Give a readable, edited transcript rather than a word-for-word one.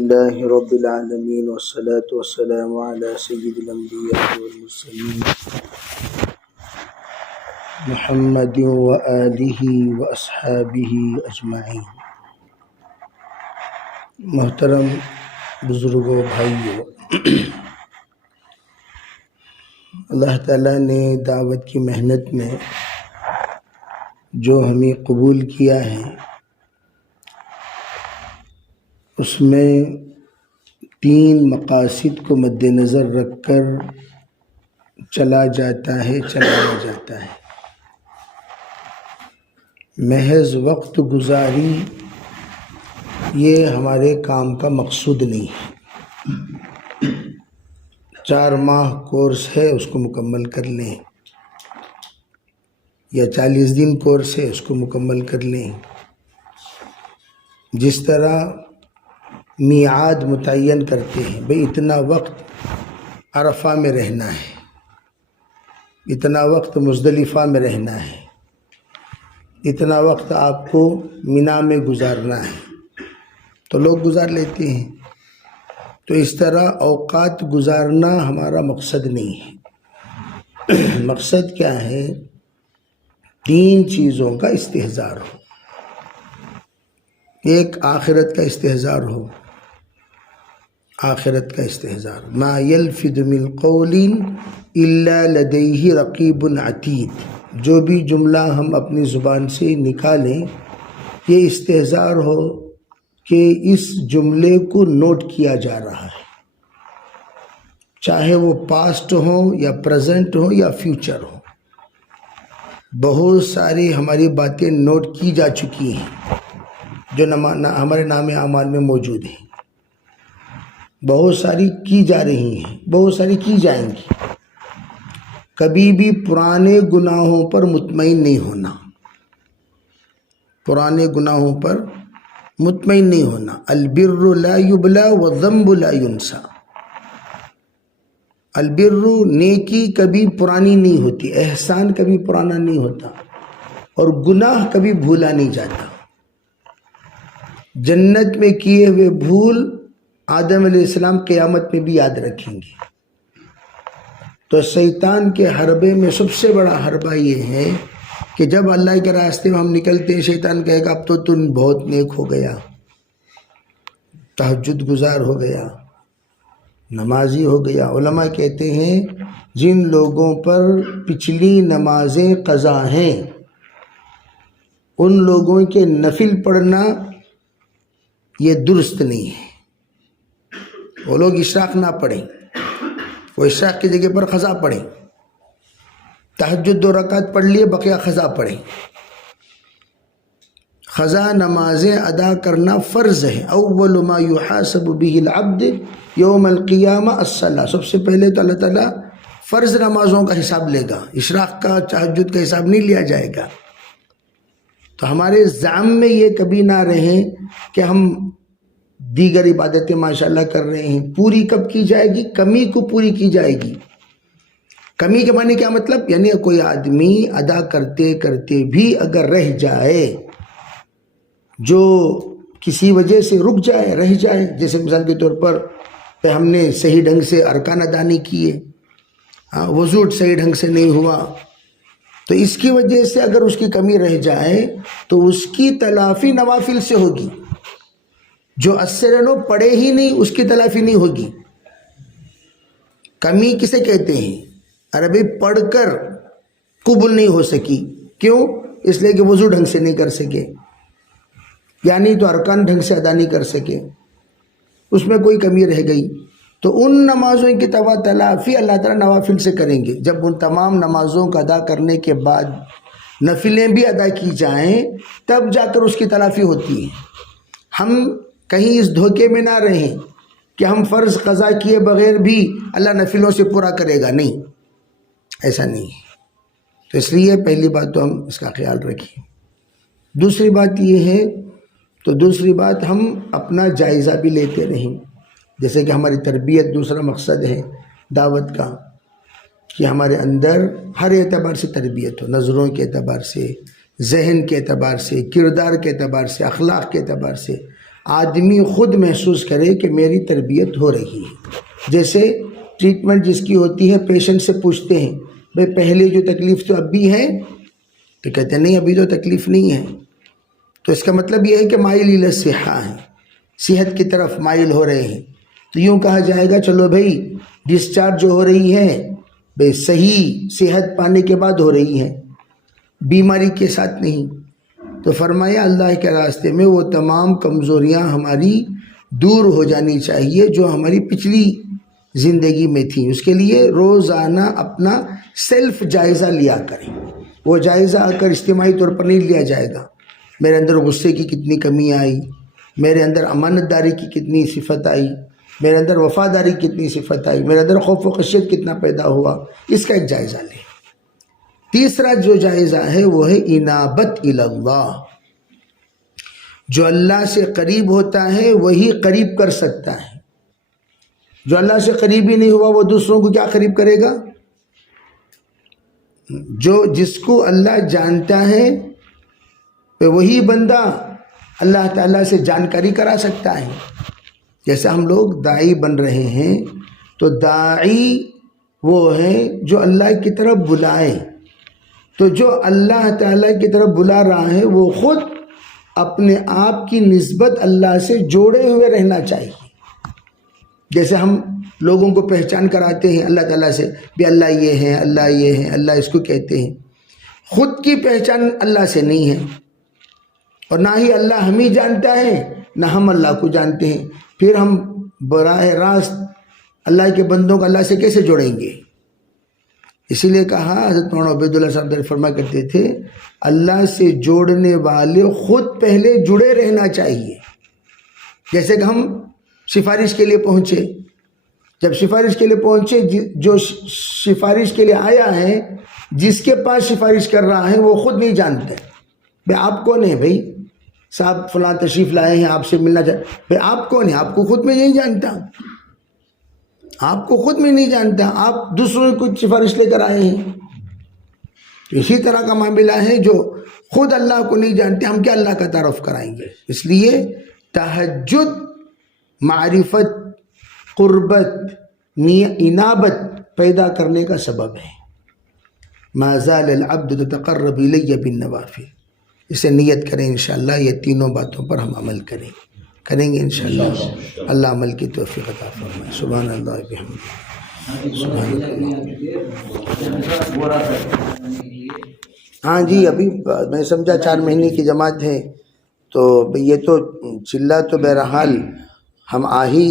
اللہ رب العالمین والصلاة والسلام علی سید الانبیاء والمرسلین محمد وآلہ واصحابہ اجمعین۔ محترم بزرگوں، بھائیوں، اللہ تعالیٰ نے دعوت کی محنت میں جو ہمیں قبول کیا ہے اس میں 3 مقاصد کو مد نظر رکھ کر چلایا جاتا ہے۔ محض وقت گزاری یہ ہمارے کام کا مقصود نہیں ہے۔ 4 ماہ کورس ہے، اس کو مکمل کر لیں، یا 40 دن کورس ہے، اس کو مکمل کر لیں۔ جس طرح میعاد متعین کرتے ہیں، بھئی اتنا وقت عرفہ میں رہنا ہے، اتنا وقت مزدلفہ میں رہنا ہے، اتنا وقت آپ کو منی میں گزارنا ہے، تو لوگ گزار لیتے ہیں۔ تو اس طرح اوقات گزارنا ہمارا مقصد نہیں ہے۔ مقصد کیا ہے؟ 3 چیزوں کا استحضار ہو۔ ایک آخرت کا استحضار ہو، آخرت کا استحضار۔ ما یلفظ من قول الا لدیہ رقیب عتید، جو بھی جملہ ہم اپنی زبان سے نکالیں یہ استحضار ہو کہ اس جملے کو نوٹ کیا جا رہا ہے، چاہے وہ پاسٹ ہو یا پریزنٹ ہو یا فیوچر ہو۔ بہت ساری ہماری باتیں نوٹ کی جا چکی ہیں جو ہمارے نام اعمال میں موجود ہیں، بہت ساری کی جا رہی ہیں، بہت ساری کی جائیں گی۔ کبھی بھی پرانے گناہوں پر مطمئن نہیں ہونا، پرانے گناہوں پر مطمئن نہیں ہونا۔ البر لا یبلا والذنب لا ینسا۔ البر، نیکی کبھی پرانی نہیں ہوتی، احسان کبھی پرانا نہیں ہوتا، اور گناہ کبھی بھولا نہیں جاتا۔ جنت میں کیے ہوئے بھول آدم علیہ السلام قیامت میں بھی یاد رکھیں گے۔ تو شیطان کے حربے میں سب سے بڑا حربہ یہ ہے کہ جب اللہ کے راستے میں ہم نکلتے ہیں، شیطان کہے گا اب تو تم بہت نیک ہو گیا، تہجد گزار ہو گیا، نمازی ہو گیا۔ علماء کہتے ہیں جن لوگوں پر پچھلی نمازیں قضا ہیں ان لوگوں کے نفل پڑھنا یہ درست نہیں ہے۔ وہ لوگ اشراق نہ پڑھیں، وہ اشراق کی جگہ پر قضا پڑھیں، تہجد 2 رکعت پڑھ لیے، بقیہ قضا پڑھیں۔ قضا نمازیں ادا کرنا فرض ہے۔ اول ما یحاسب به العبد یوم القیامہ الصلاۃ۔ سب سے پہلے تو اللہ تعالیٰ فرض نمازوں کا حساب لے گا، اشراق کا، تہجد کا حساب نہیں لیا جائے گا۔ تو ہمارے ذہن میں یہ کبھی نہ رہے کہ ہم دیگر عبادتیں ماشاءاللہ کر رہے ہیں، پوری کب کی جائے گی؟ کمی کو پوری کی جائے گی۔ کمی کے معنی کیا مطلب؟ یعنی کوئی آدمی ادا کرتے کرتے بھی اگر رہ جائے، جو کسی وجہ سے رک جائے، رہ جائے، جیسے مثال کے طور پر ہم نے صحیح ڈھنگ سے ارکان ادا نہیں کیے، وضو صحیح ڈھنگ سے نہیں ہوا، تو اس کی وجہ سے اگر اس کی کمی رہ جائے تو اس کی تلافی نوافل سے ہوگی۔ جو اثرنو پڑھے ہی نہیں اس کی تلافی نہیں ہوگی۔ کمی کسے کہتے ہیں؟ عربی پڑھ کر قبول نہیں ہو سکی، کیوں؟ اس لیے کہ وضو ڈھنگ سے نہیں کر سکے، یعنی تو ارکان ڈھنگ سے ادا نہیں کر سکے، اس میں کوئی کمی رہ گئی۔ تو ان نمازوں کی تلافی اللہ تعالیٰ نوافل سے کریں گے۔ جب ان تمام نمازوں کا ادا کرنے کے بعد نفلیں بھی ادا کی جائیں تب جا کر اس کی تلافی ہوتی ہے۔ ہم کہیں اس دھوکے میں نہ رہیں کہ ہم فرض قضا کیے بغیر بھی اللہ نفلوں سے پورا کرے گا، نہیں، ایسا نہیں ہے۔ تو اس لیے پہلی بات تو ہم اس کا خیال رکھیں۔ دوسری بات یہ ہے، تو دوسری بات ہم اپنا جائزہ بھی لیتے رہیں، جیسے کہ ہماری تربیت دوسرا مقصد ہے دعوت کا، کہ ہمارے اندر ہر اعتبار سے تربیت ہو، نظروں کے اعتبار سے، ذہن کے اعتبار سے، کردار کے اعتبار سے، اخلاق کے اعتبار سے، آدمی خود محسوس کرے کہ میری تربیت ہو رہی ہے. جیسے ٹریٹمنٹ جس کی ہوتی ہے پیشنٹ سے پوچھتے ہیں بھئی پہلے جو تکلیف تو اب بھی ہے؟ تو کہتے ہیں نہیں ابھی تو تکلیف نہیں ہے. تو اس کا مطلب یہ ہے کہ مائل الی الصحہ ہیں، صحت کی طرف مائل ہو رہے ہیں. تو یوں کہا جائے گا چلو بھئی ڈسچارج جو ہو رہی ہے بھئی صحیح صحت پانے کے بعد ہو رہی ہے، بیماری کے ساتھ نہیں. تو فرمایا اللہ کے راستے میں وہ تمام کمزوریاں ہماری دور ہو جانی چاہیے جو ہماری پچھلی زندگی میں تھیں. اس کے لیے روزانہ اپنا سیلف جائزہ لیا کریں. وہ جائزہ آ کر اجتماعی طور پر نہیں لیا جائے گا. میرے اندر غصے کی کتنی کمی آئی، میرے اندر امانت داری کی کتنی صفت آئی، میرے اندر وفاداری کی کتنی صفت آئی، میرے اندر خوف و خشیت کتنا پیدا ہوا، اس کا ایک جائزہ لیں. تیسرا جو جائزہ ہے وہ ہے انابت الی اللہ. جو اللہ سے قریب ہوتا ہے وہی قریب کر سکتا ہے. جو اللہ سے قریب ہی نہیں ہوا وہ دوسروں کو کیا قریب کرے گا؟ جس کو اللہ جانتا ہے وہی بندہ اللہ تعالیٰ سے جانکاری کرا سکتا ہے. جیسے ہم لوگ داعی بن رہے ہیں تو داعی وہ ہے جو اللہ کی طرف بلائے. تو جو اللہ تعالیٰ کی طرف بلا رہا ہے وہ خود اپنے آپ کی نسبت اللہ سے جوڑے ہوئے رہنا چاہیے. جیسے ہم لوگوں کو پہچان کراتے ہیں اللہ تعالیٰ سے بھی اللہ یہ ہے، اللہ یہ ہے، اللہ اس کو کہتے ہیں. خود کی پہچان اللہ سے نہیں ہے اور نہ ہی اللہ ہمیں جانتا ہے نہ ہم اللہ کو جانتے ہیں. پھر ہم براہ راست اللہ کے بندوں کو اللہ سے کیسے جوڑیں گے؟ اسی لیے کہا حضرت مولانا عبید اللہ صاحب در فرما کرتے تھے اللہ سے جوڑنے والے خود پہلے جڑے رہنا چاہیے. جیسے کہ ہم سفارش کے لیے پہنچے، جب سفارش کے لیے پہنچے جو سفارش کے لیے آیا ہے جس کے پاس سفارش کر رہا ہے وہ خود نہیں جانتے. بھئی آپ کون ہیں؟ بھئی صاحب فلاں تشریف لائے ہیں آپ سے ملنا چاہتے. بھئی آپ کون ہیں؟ آپ کو خود میں نہیں جانتا، آپ کو خود میں نہیں جانتا، آپ دوسروں کو سفارش لے کر آئے ہیں. اسی طرح کا معاملہ ہے جو خود اللہ کو نہیں جانتے ہم کیا اللہ کا تعارف کرائیں گے. اس لیے تہجد معرفت، قربت، انابت پیدا کرنے کا سبب ہے. ما زال العبد تتقرب الی بالنوافل. اسے نیت کریں انشاءاللہ. یہ تینوں باتوں پر ہم عمل کریں گے انشاءاللہ. اللہ عمل کی توفیق عطا فرمائے. سبحان اللہ بحمدہ. سبحان اللہ. ہاں جی ابھی میں سمجھا 4 مہینے کی جماعت ہے تو یہ تو چلہ تو بہرحال ہم آ ہی